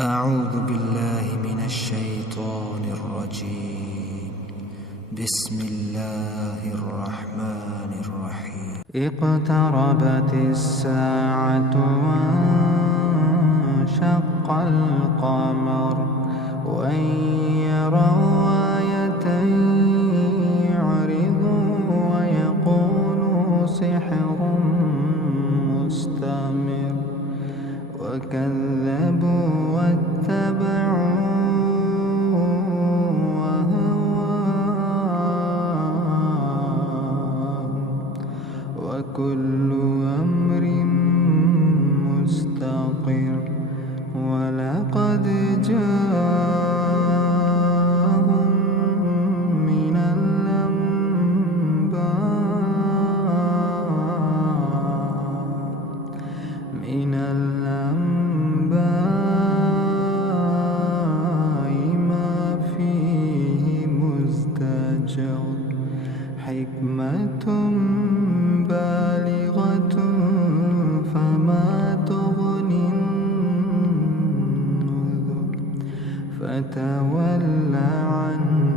أعوذ بالله من الشيطان الرجيم. بسم الله الرحمن الرحيم. اقتربت الساعة وانشق القمر وإن يروا آية يعرضوا ويقولوا سحر مستمر وكذبوا واتبعوا أهواءهم وكل أمر مستقر ولقد جاءهم من الأنباء ما فيه مزدجر حكمة بالغة فما تغني النذر فتول عنهم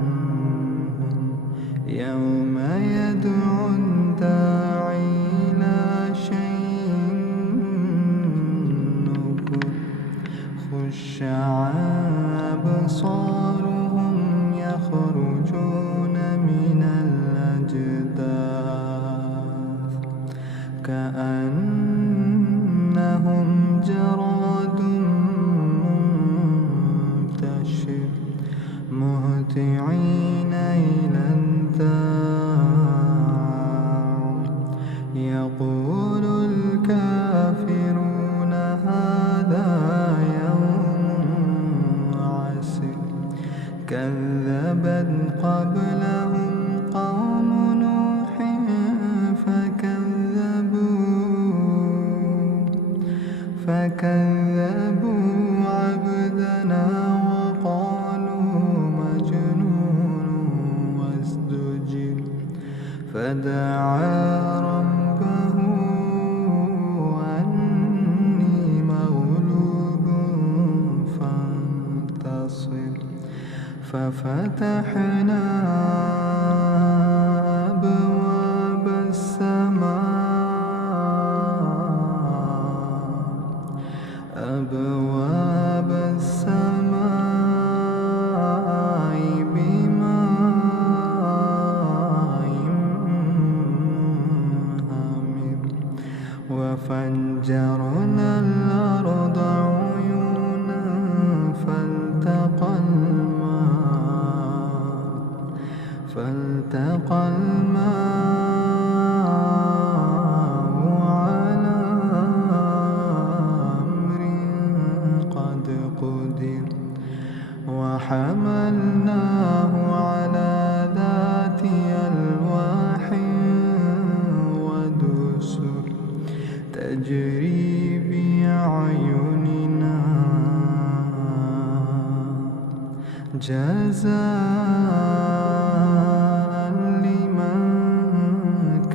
يوم يدعو الداعي إلى شيء نكر خشع أبصارهم يخرجون من الأجداث كأنهم جراد منتشر مهطعين إلى الداع يقول الكافرون هذا يوم عسر كذبت قبلهم قوم نوح فكذبوا عبدنا وقالوا مجنون وازدجر فدعا ربه أني مغلوب فانتصر ففتحنا أبواب السماء بماء منهمر وفجرنا الأرض عيونا فالتقى الماء على أمر قد قدر وحملناه على ذات ألواح ودسر تجري بأعيننا جزاء لمن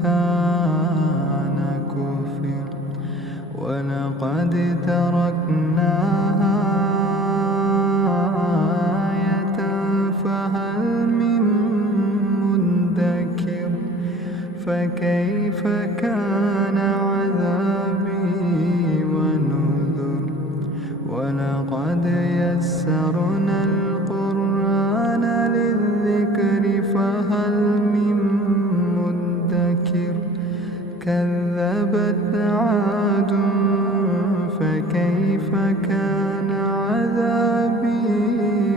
كان كفر ولقد تركناها آية فهل من مدكر فكيف كان عذابي ونذر ولقد يسرنا القرآن للذكر فهل من مدكر كذبت عاد فكيف كان عذابي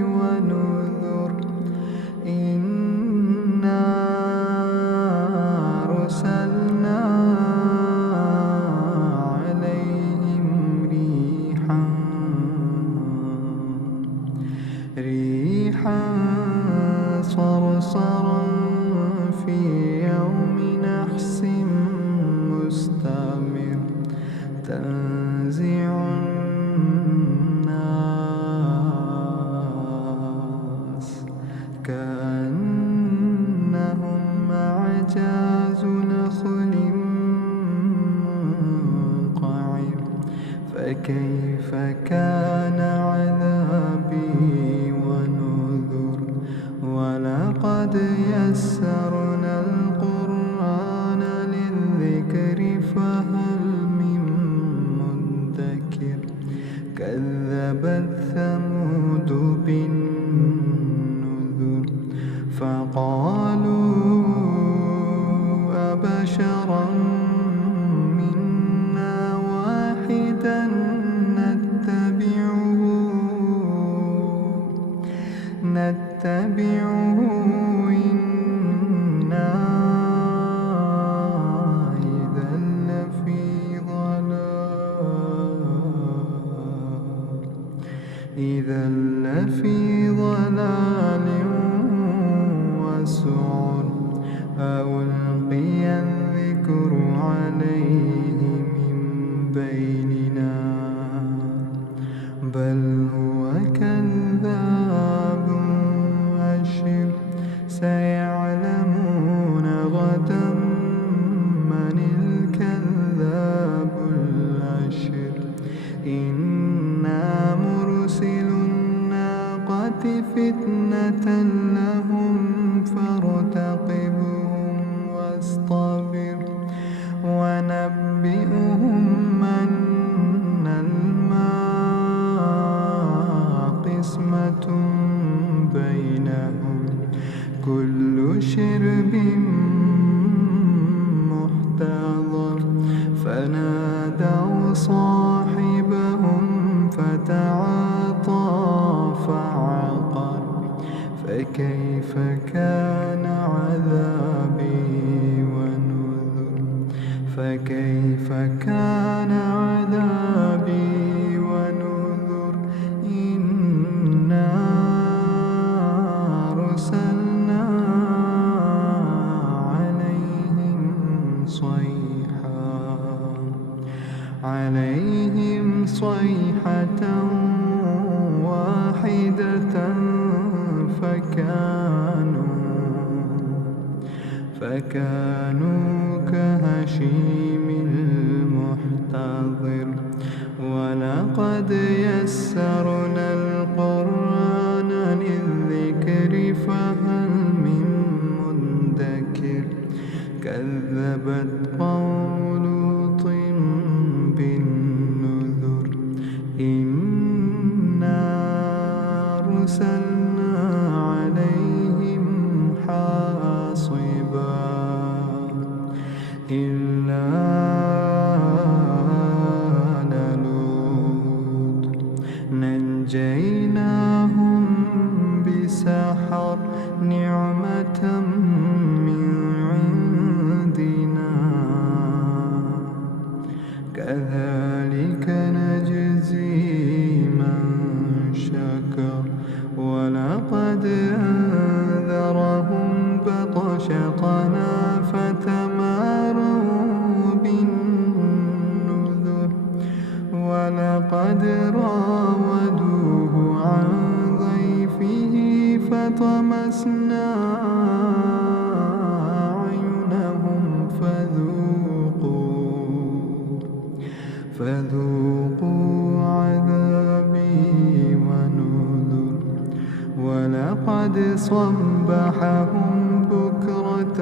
ونذر إنا أرسلنا عليهم ريحا كذبت ثمود بالنذر فقالوا أبشرا منا واحدا نتبعه إنا إذا لفي ضلال وسعر ألقي الذكر عليه من بيننا بل هو كذاب أشر سيعلمون غدا من الكذاب الأشر إنا مرسل الناقة فتنة لهم فارتقبهم واصطبر ونبئهم أن الماء قسمة بينهم كل شرب محتضر فنادوا صاحبهم فتعاطى فعقر فكيف كان عذابي ونذر فكيف كان عذابي ونذر إنا أرسلنا عليهم صيحة واحدة فكانوا كهشيم المحتضر ولقد يسرنا القرآن للذكر فهل من مدكر كذبت قوم لوط بالنذر إنا أرسلنا عليهم حاصبا إلا آل لوط نجيناهم بسحر نعمة من عندنا كذلك نجزي من شكر ولقد أنذرهم بطشتنا فتماروا بالنذر ولقد راودوه عن ضيفه فطمسنا أعينهم فذوقوا عذابي ونذر ولقد صبحهم بكرة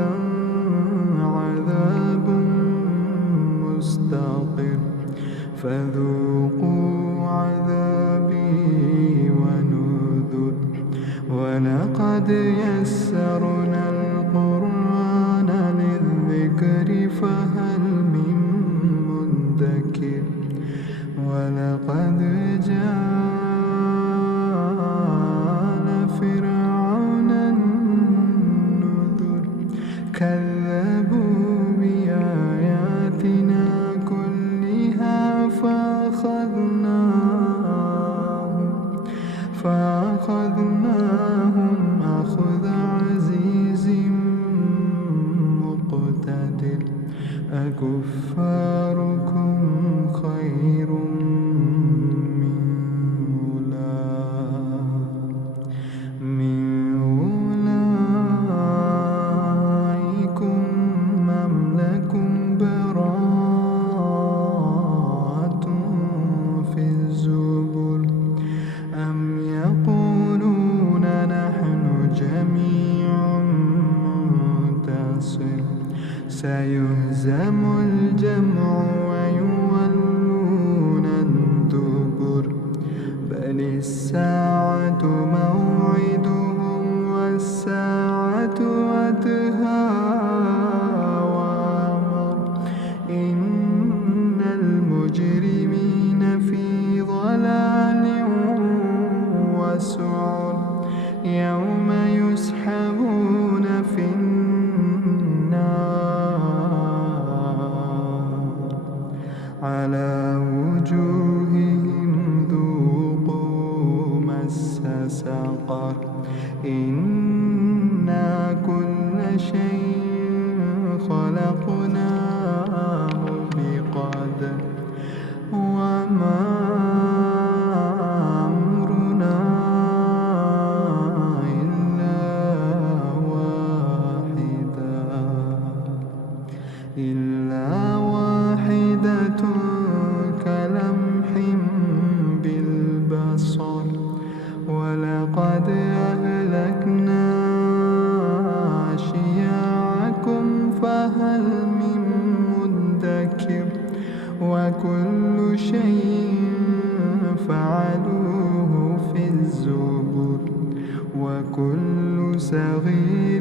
عذاب مستقر فذوقوا عذابي ونذر ولقد يسرنا القرآن للذكر فهل من مدكر ولقد جاء فرعون النذر كذبوا بآياتنا كلها فأخذناهم أخذ عزيز مقتدر أكفاركم خير من أولئكم أم لكم براءة في الزبر أم يقولون نحن جميع منتصر سيهزم الجمع ويولون الدبر بل الساعة موعدهم والساعة أدهى وأمر إن المجرمين في ضلال وسعر يوم يسحبون في النار على وجوههم ذوقوا مس سقر إنا كل شيء خلقناه بقدر وما أمرنا إلا واحدة كلمح بالبصر ولقد أهلكنا أشياعكم فهل من مدكر وكل شيء فعلوه في الزبر وكل صغير